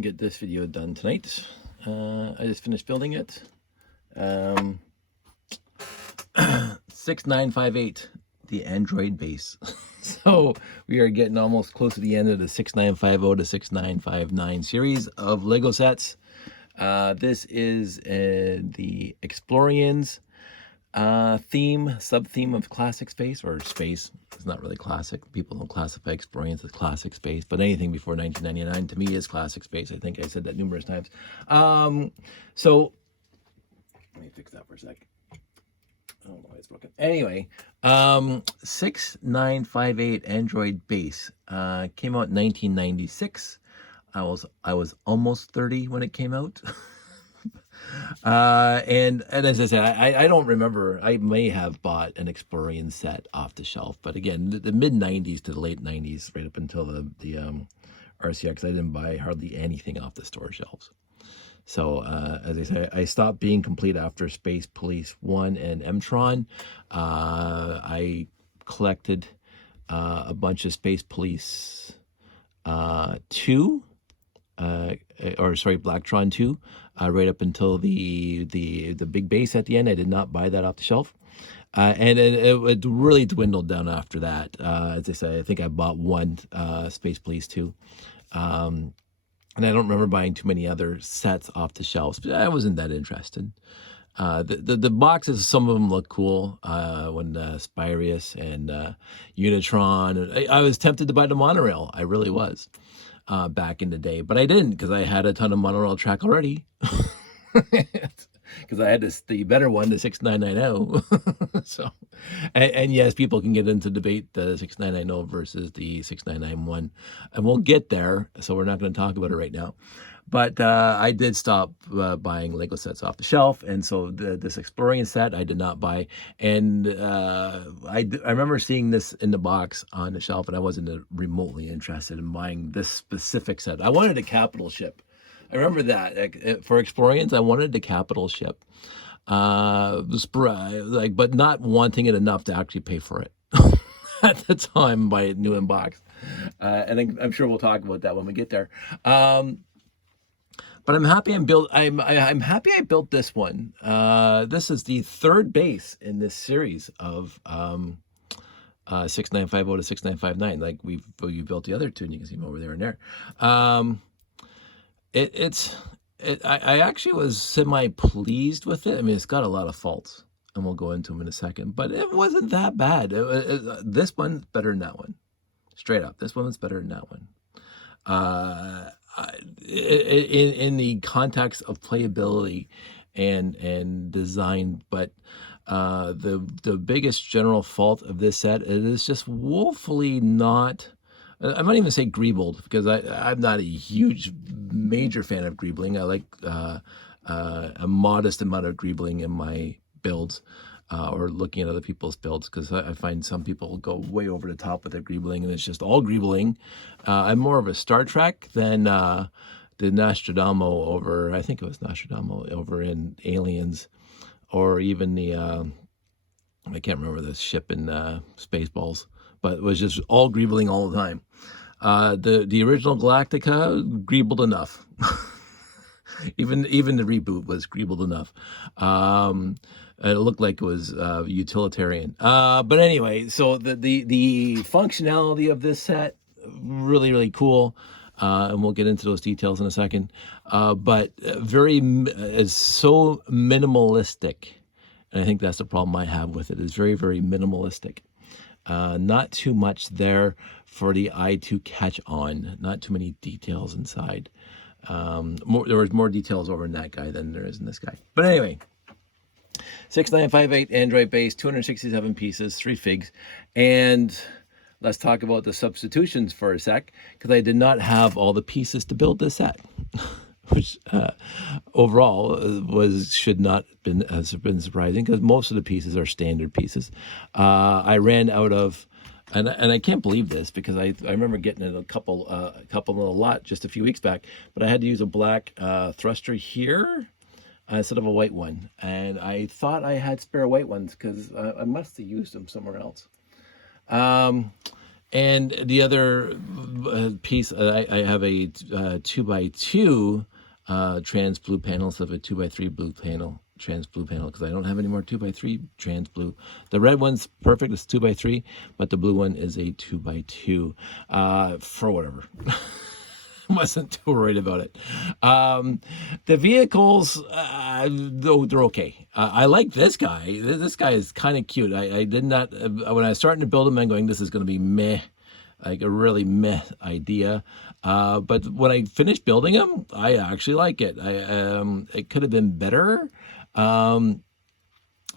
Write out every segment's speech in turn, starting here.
get this video done tonight. I just finished building it. 6958, the Android base. So we are getting almost close to the end of the 6950 to 6959 series of Lego sets. This is the Explorians sub-theme of classic space, or space. It's not really classic. People don't classify Explorians as classic space, but anything before 1999 to me is classic space. I think I said that numerous times. So let me fix that for a sec. I don't know why it's broken. Anyway, 6958 Android base came out in 1996. I was almost 30 when it came out. And as I said, I don't remember. I may have bought an Explorian set off the shelf, but again, the mid 90s to the late 90s, right up until the RCX, I didn't buy hardly anything off the store shelves. So as I say, I stopped being complete after Space Police 1 and M-Tron. I collected a bunch of Space Police 2, Blacktron 2, right up until the big base at the end. I did not buy that off the shelf. And it really dwindled down after that. As I said, I think I bought one Space Police 2. And I don't remember buying too many other sets off the shelves, but I wasn't that interested. The boxes, some of them look cool. When Spirius and Unitron, I was tempted to buy the monorail. I really was back in the day, but I didn't because I had a ton of monorail track already. Because I had the better one, the 6990. So, and yes, people can get into debate the 6990 versus the 6991, and we'll get there. So we're not going to talk about it right now. But I did stop buying Lego sets off the shelf, and so this Explorian set I did not buy. And I remember seeing this in the box on the shelf, and I wasn't remotely interested in buying this specific set. I wanted a capital ship. I remember that for Explorians, I wanted the capital ship, but not wanting it enough to actually pay for it at the time by a new in box. And I'm sure we'll talk about that when we get there. But I'm happy I'm happy I built this one. This is the third base in this series of 6950 to 6959. Like we built the other two, and you can see them over there and there. I actually was semi-pleased with it. I mean, it's got a lot of faults, and we'll go into them in a second, but it wasn't that bad. This one's better than that one. Straight up, this one's better than that one. In the context of playability and design, but the biggest general fault of this set is just woefully not. I'm not even say greebled, because I'm not a huge major fan of greebling. I like a modest amount of greebling in my builds, or looking at other people's builds, because I find some people go way over the top with their greebling, and it's just all greebling. I'm more of a Star Trek than the Nostradamo over, I think it was Nostradamo over in Aliens, or even the, I can't remember the ship in Spaceballs, but it was just all greebling all the time. The original Galactica, greebled enough. even the reboot was greebled enough. It looked like it was utilitarian. But anyway, so the functionality of this set, really, really cool. And we'll get into those details in a second. But is so minimalistic. And I think that's the problem I have with it. It's very, very minimalistic. Not too much there for the eye to catch on. Not too many details inside. There was more details over in that guy than there is in this guy. But anyway, 6958 Android base, 267 pieces, 3 figs. And let's talk about the substitutions for a sec, because I did not have all the pieces to build this set. Which overall should not have been surprising, because most of the pieces are standard pieces. I ran out of, and I can't believe this, because I remember getting a couple in a lot just a few weeks back, but I had to use a black thruster here instead of a white one, and I thought I had spare white ones because I must have used them somewhere else. And the other piece, I have a 2x2 trans blue panel instead of a 2x3 blue panel, trans blue panel, because I don't have any more 2x3 trans blue. The red one's perfect, it's 2x3, but the blue one is a 2x2 for whatever. Wasn't too worried about it. The vehicles, they're okay. I like this guy. This guy is kind of cute. I did not, when I was starting to build him, I'm going, this is going to be meh, like a really meh idea. But when I finished building him, I actually like it. It could have been better.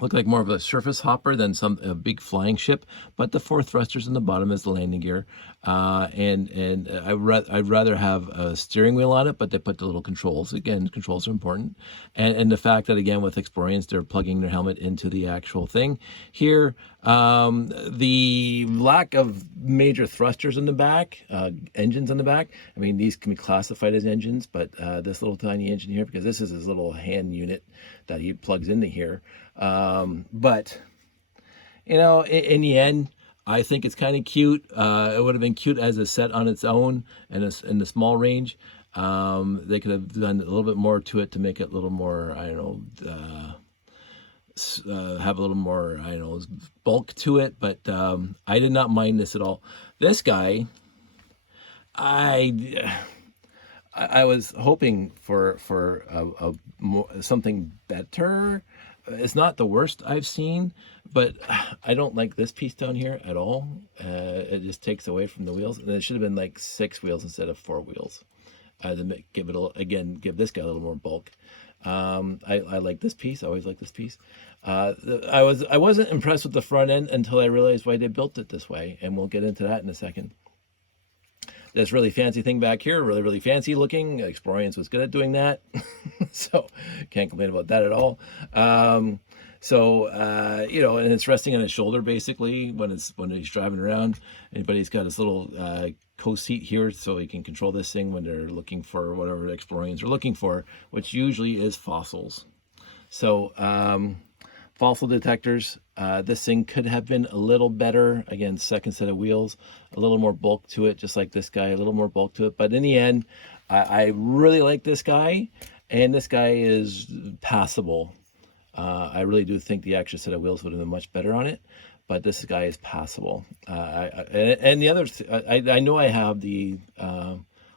Look like more of a surface hopper than a big flying ship, but the 4 thrusters in the bottom is the landing gear, and I'd rather have a steering wheel on it, but they put the little controls. Again, controls are important, and the fact that again with Explorians they're plugging their helmet into the actual thing. Here, the lack of major thrusters in the back, engines in the back. I mean, these can be classified as engines, but this little tiny engine here, because this is his little hand unit that he plugs into here. But you know, in the end, I think it's kind of cute. It would have been cute as a set on its own and in the small range. They could have done a little bit more to it to make it a little more, I don't know, have a little more, I don't know, bulk to it. But I did not mind this at all. This guy, I was hoping for a more, something better. It's not the worst I've seen, but I don't like this piece down here at all. It just takes away from the wheels, and it should have been like 6 wheels instead of 4 wheels. To give it give this guy a little more bulk. I like this piece. I always like this piece. I wasn't impressed with the front end until I realized why they built it this way, and we'll get into that in a second. This really fancy thing back here, really fancy looking. Explorians was good at doing that, so can't complain about that at all. You know, and it's resting on his shoulder basically when he's driving around. But he's got his little co-seat here, so he can control this thing when they're looking for whatever Explorians are looking for, which usually is fossils. So fossil detectors. This thing could have been a little better. Again, second set of wheels, a little more bulk to it, just like this guy, a little more bulk to it. But in the end, I really like this guy, and this guy is passable. I really do think the extra set of wheels would have been much better on it, but this guy is passable. And the other, I know I have the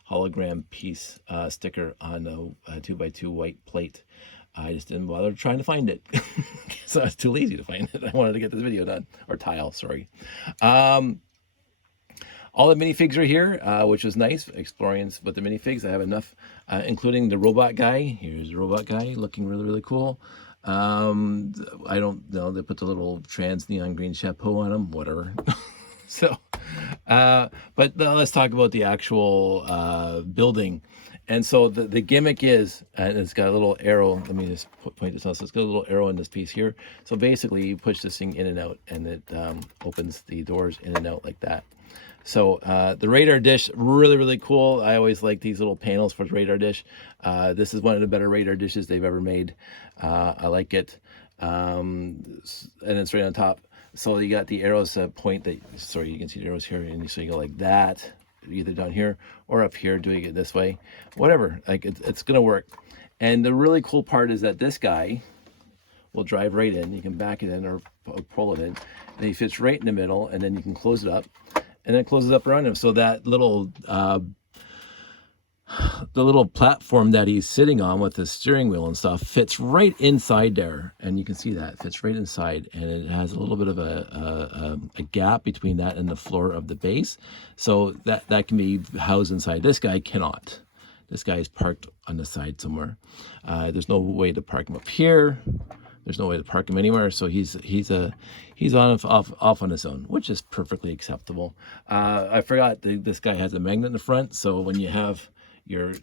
hologram piece sticker on a 2x2 white plate. I just didn't bother trying to find it because I was too lazy to find it. I wanted to get this video done, or tile, sorry. All the minifigs are here, which was nice. Explorians with the minifigs, I have enough, including the robot guy. Here's the robot guy looking really cool. I don't know, they put the little trans neon green chapeau on him, whatever. So, but let's talk about the actual building. And so the gimmick is, and it's got a little arrow. Let me just point this out. So it's got a little arrow in this piece here. So basically you push this thing in and out, and it opens the doors in and out like that. So the radar dish, really cool. I always like these little panels for the radar dish. This is one of the better radar dishes they've ever made. I like it. And it's right on top. So you got the arrows point that, sorry, you can see the arrows here, and so you go like that, either down here or up here, doing it this way, whatever, like it's gonna work. And the really cool part is that this guy will drive right in. You can back it in or pull it in, and he fits right in the middle, and then you can close it up, and then close it up around him. So that little the little platform that he's sitting on with the steering wheel and stuff fits right inside there, and you can see that fits right inside, and it has a little bit of a gap between that and the floor of the base, so that can be housed inside. This guy cannot. This guy is parked on the side somewhere. There's no way to park him up here. There's no way to park him anywhere, so he's off on his own, which is perfectly acceptable. I forgot this guy has a magnet in the front, so when you have your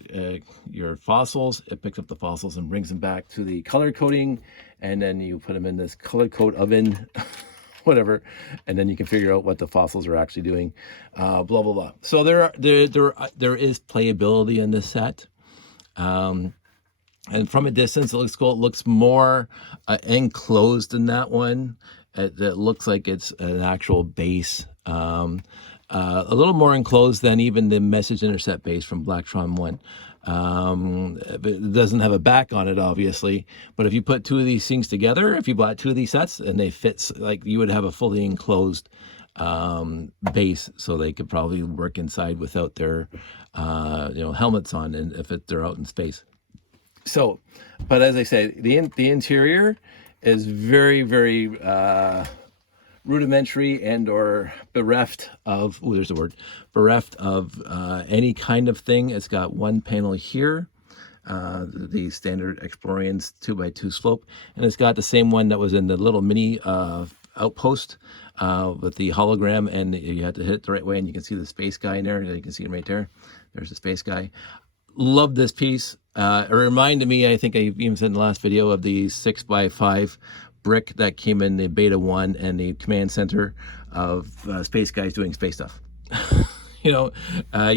fossils, it picks up the fossils and brings them back to the color coding, and then you put them in this color code oven, whatever, and then you can figure out what the fossils are actually doing. Blah blah blah. So there is playability in this set. And from a distance, it looks cool. It looks more enclosed than that one. It looks like it's an actual base. a little more enclosed than even the message intercept base from Blacktron 1. It doesn't have a back on it, obviously, but if you put two of these things together, if you bought two of these sets and they fit, like, you would have a fully enclosed base, so they could probably work inside without their helmets on, and if they're out in space. So, but as I said, the interior is very, very rudimentary and or bereft of, there's the word, bereft of any kind of thing. It's got one panel here, the standard Explorian's 2x2 slope, and it's got the same one that was in the little mini outpost with the hologram, and you had to hit it the right way, and you can see the space guy in there. You can see him right there. There's the space guy. Love this piece. It reminded me, I think I even said in the last video, of the 6x5 brick that came in the beta 1 and the command center of space guys doing space stuff. You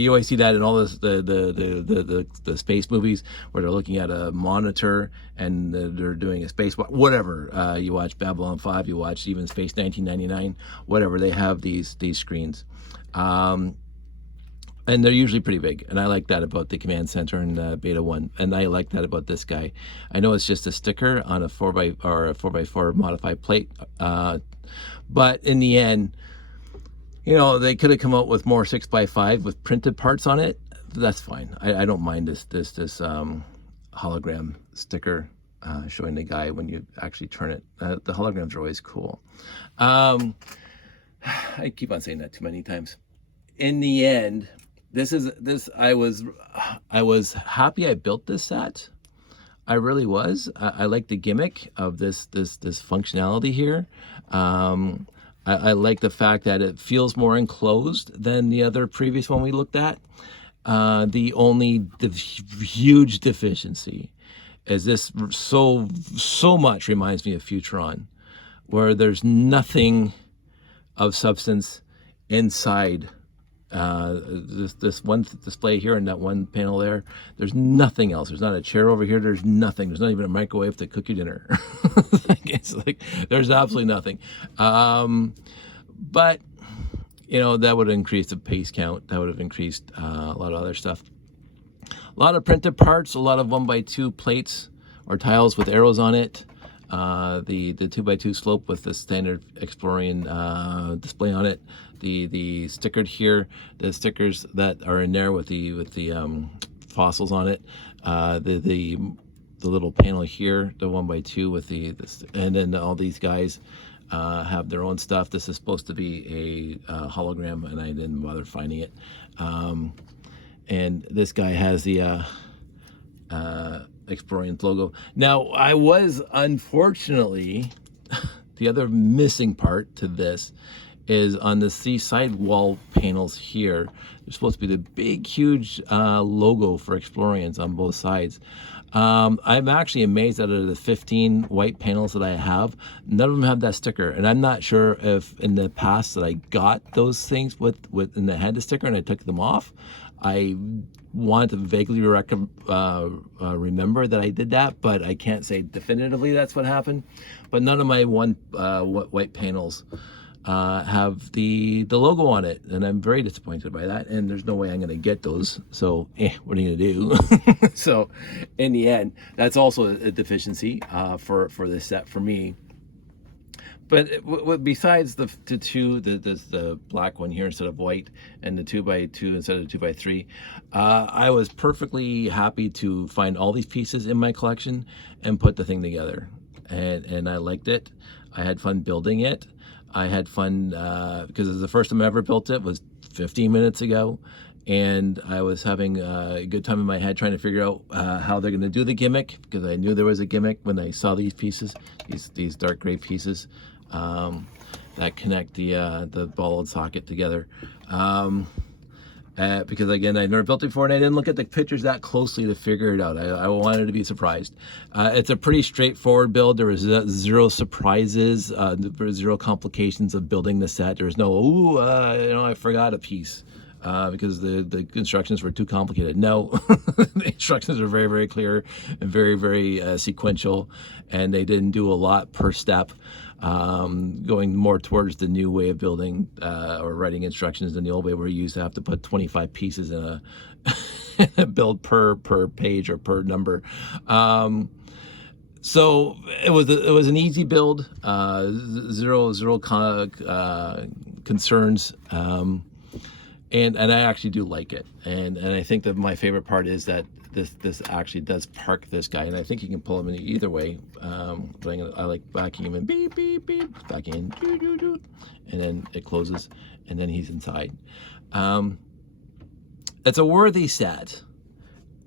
always see that in all this, the space movies where they're looking at a monitor and they're doing a space, whatever. You watch Babylon 5, you watch even Space 1999, whatever. They have these screens. And they're usually pretty big, and I like that about the command center in beta 1, and I like that about this guy. I know it's just a sticker on a 4x4 modified plate, but in the end, they could have come out with more 6x5 with printed parts on it. That's fine. I don't mind this hologram sticker showing the guy when you actually turn it. The holograms are always cool. I keep on saying that too many times. In the end, I was happy I built this set. I really was. I like the gimmick of this functionality here. I like the fact that it feels more enclosed than the other previous one we looked at. The only huge deficiency is this so much reminds me of Futuron, where there's nothing of substance inside this one display here and that one panel there. There's nothing else. There's not a chair over here. There's nothing. There's not even a microwave to cook your dinner. It's like there's absolutely nothing. But that would increase the pace count. That would have increased a lot of other stuff. A lot of printed parts. A lot of 1x2 plates or tiles with arrows on it. The 2x2 slope with the standard Explorian display on it. The stickered here, the stickers that are in there with the fossils on it. The little panel here, the 1x2 with and then all these guys have their own stuff. This is supposed to be a hologram, and I didn't bother finding it. And this guy has the Explorian logo. Now, I was, unfortunately, the other missing part to this is on the side wall panels here. There's supposed to be the big, huge logo for Explorians on both sides. I'm actually amazed that out of the 15 white panels that I have, none of them have that sticker. And I'm not sure if in the past that I got those things and they had the sticker and I took them off. I want to vaguely remember that I did that, but I can't say definitively that's what happened. But none of my white panels have the logo on it, and I'm very disappointed by that, and there's no way I'm going to get those, so what are you going to do? So in the end, that's also a deficiency for this set for me. But besides the black one here instead of white, and the 2x2 instead of 2x3, I was perfectly happy to find all these pieces in my collection and put the thing together, and I liked it. I had fun building it. I had fun because it was the first time I ever built it was 15 minutes ago, and I was having a good time in my head trying to figure out how they're going to do the gimmick, because I knew there was a gimmick when I saw these pieces, these dark gray pieces that connect the ball and socket together. Because again, I'd never built it before, and I didn't look at the pictures that closely to figure it out. I wanted to be surprised. It's a pretty straightforward build. There was zero surprises, there were zero complications of building the set. There was no, I forgot a piece. because the instructions were too complicated. No, the instructions are very, very clear and very, very sequential, and they didn't do a lot per step, going more towards the new way of building or writing instructions than the old way where you used to have to put 25 pieces in a build per page or per number. So it was an easy build, zero concerns. And I actually do like it, and I think that my favorite part is that this actually does park this guy, and I think you can pull him in either way. But I like backing him in, beep beep beep, back in, doo, doo, doo, and then it closes, and then he's inside. It's a worthy set.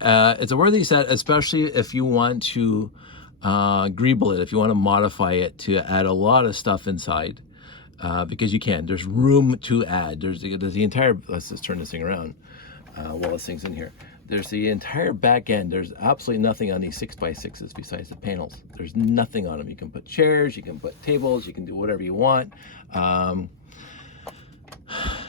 It's a worthy set, especially if you want to greeble it, if you want to modify it to add a lot of stuff inside. Because you can. There's room to add. There's the entire. Let's just turn this thing around while this thing's in here. There's the entire back end. There's absolutely nothing on these 6x6s besides the panels. There's nothing on them. You can put chairs, you can put tables, you can do whatever you want.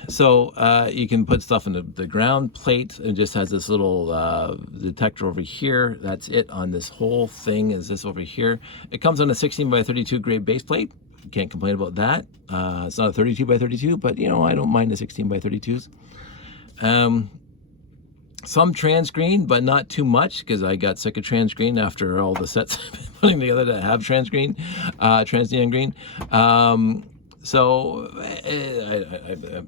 So you can put stuff in the ground plate. It just has this little detector over here. That's it on this whole thing, is this over here. It comes on a 16x32 grade base plate. Can't complain about that. It's not a 32x32, but you know, I don't mind the 16x32s. Some trans green, but not too much, because I got sick of trans green after all the sets I've been putting together that have trans green, trans neon green. So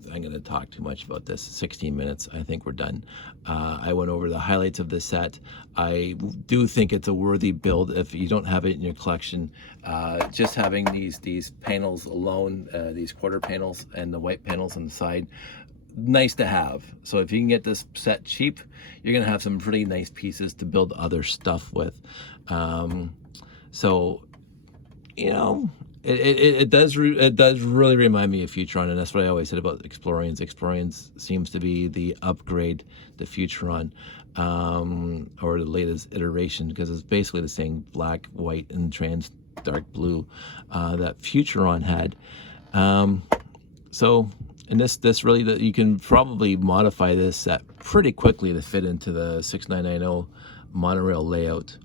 I'm going to talk too much about this. 16 minutes. I think we're done. I went over the highlights of this set. I do think it's a worthy build if you don't have it in your collection. Just having these panels alone, these quarter panels and the white panels on the side, nice to have. So if you can get this set cheap, you're going to have some pretty nice pieces to build other stuff with. So, you know, it does really remind me of Futuron, and that's what I always said about Explorians. Explorians seems to be the upgrade to Futuron, or the latest iteration, because it's basically the same black, white, and trans dark blue that Futuron had. So, and this really, you can probably modify this set pretty quickly to fit into the 6990 monorail layout.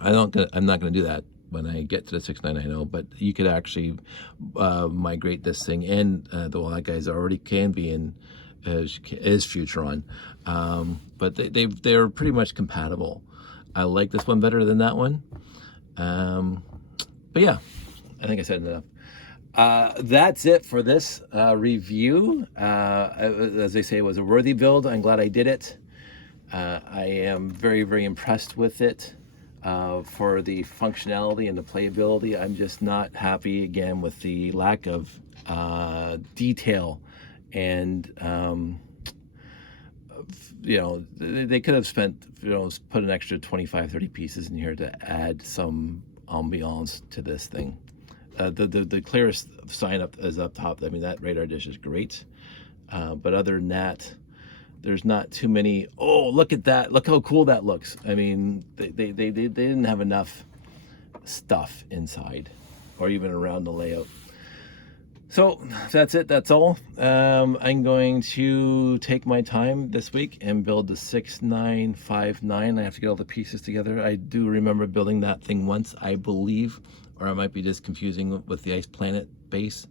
I'm not gonna do that when I get to the 6990, but you could actually migrate this thing in. Well, that guy's already can be in is Futuron, but they're pretty much compatible. I like this one better than that one, but yeah, I think I said enough. That's it for this review. As I say, it was a worthy build. I'm glad I did it. I am very, very impressed with it. For the functionality and the playability, I'm just not happy again with the lack of detail, and you know, they could have spent, you know, put an extra 25-30 pieces in here to add some ambiance to this thing. The clearest sign up is up top. I mean, that radar dish is great, but other than that, there's not too many. Oh, look at that! Look how cool that looks. I mean, they didn't have enough stuff inside, or even around the layout. So that's it. That's all. I'm going to take my time this week and build the 6959. I have to get all the pieces together. I do remember building that thing once, I believe, or I might be just confusing with the Ice Planet base.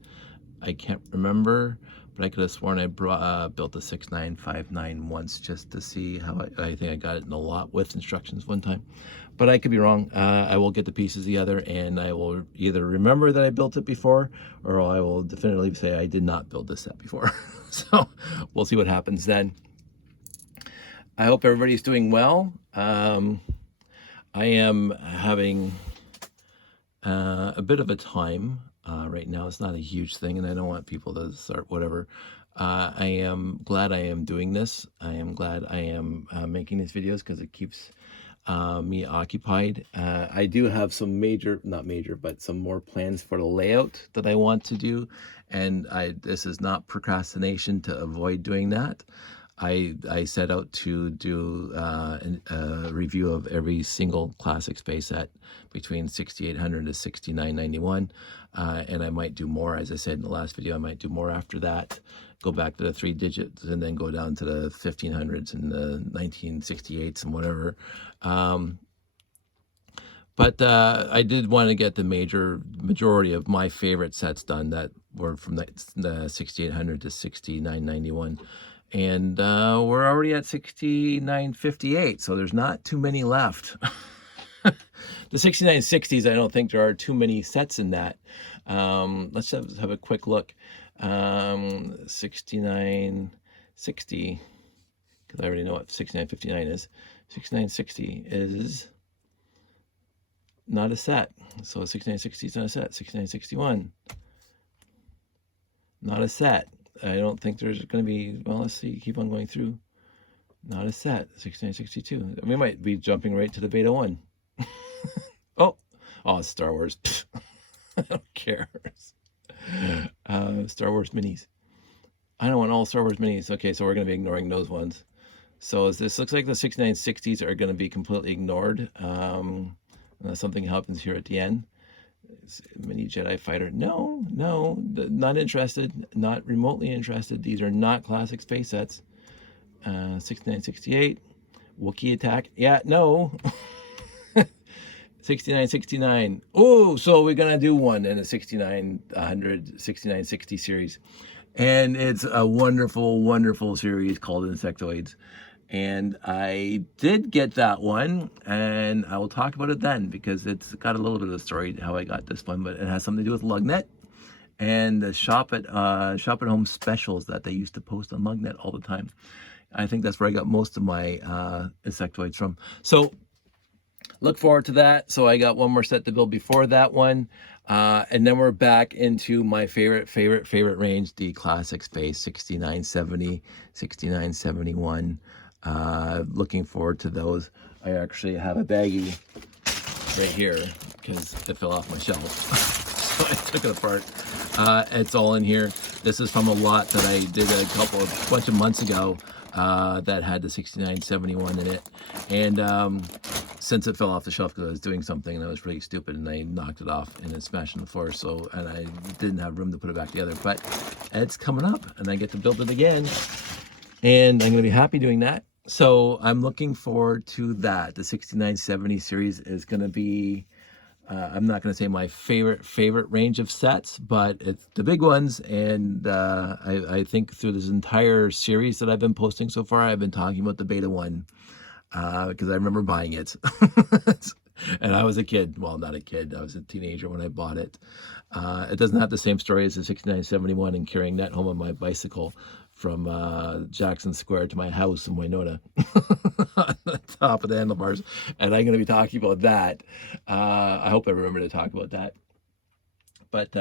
I can't remember. But I could have sworn I built the 6959 once just to see how I think I got it in a lot with instructions one time. But I could be wrong. I will get the pieces together, and I will either remember that I built it before, or I will definitively say I did not build this set before. So we'll see what happens then. I hope everybody's doing well. I am having a bit of a time. Right now, it's not a huge thing, and I don't want people to start whatever. I am glad I am doing this. I am glad I am making these videos, because it keeps me occupied. I do have some not major, but some more plans for the layout that I want to do, and this is not procrastination to avoid doing that. I set out to do review of every single classic space set between 6,800 to 6,991. And I might do more, as I said in the last video, I might do more after that. Go back to the 3 digits and then go down to the 1500s and the 1968s and whatever. But I did want to get the majority of my favorite sets done that were from the 6,800 to 6,991. And we're already at 6,958, so there's not too many left. The 6960s, I don't think there are too many sets in that. Let's have a quick look. 6960, because I already know what 6959 is. 6960 is not a set. So 6960 is not a set. 6961, not a set. I don't think there's going to be, well, let's see, keep on going through. Not a set. 6962. We might be jumping right to the Beta 1. Oh, it's Star Wars. I don't care. Star Wars minis. I don't want all Star Wars minis. Okay, so we're going to be ignoring those ones. So this looks like the 6960s are going to be completely ignored. Unless something happens here at the end. Mini Jedi Fighter. No, not interested. Not remotely interested. These are not classic space sets. 6968. Wookiee Attack. Yeah, no. 6969. Oh, so we're going to do one in a 6900, 6960 series. And it's a wonderful, wonderful series called Insectoids. And I did get that one, and I will talk about it then, because it's got a little bit of a story how I got this one, but it has something to do with Lugnet and the shop at home specials that they used to post on Lugnet all the time. I think that's where I got most of my insectoids from. So look forward to that. So I got one more set to build before that one. And then we're back into my favorite range, the classic space, 6970, 6971. Looking forward to those. I actually have a baggie right here because it fell off my shelf. So I took it apart. It's all in here. This is from a lot that I did a bunch of months ago that had the 6971 in it. And since it fell off the shelf because I was doing something and I was really stupid and I knocked it off and it smashed on the floor, and I didn't have room to put it back together. But it's coming up and I get to build it again. And I'm going to be happy doing that. So I'm looking forward to that. The 6970 series is going to be, I'm not going to say my favorite range of sets, but it's the big ones. And I think through this entire series that I've been posting so far, I've been talking about the Beta 1 because I remember buying it. And I was a kid. Well, not a kid. I was a teenager when I bought it. It doesn't have the same story as the 6971 and carrying that home on my bicycle from Jackson Square to my house in Winona on the top of the handlebars. And I'm going to be talking about that. I hope I remember to talk about that. But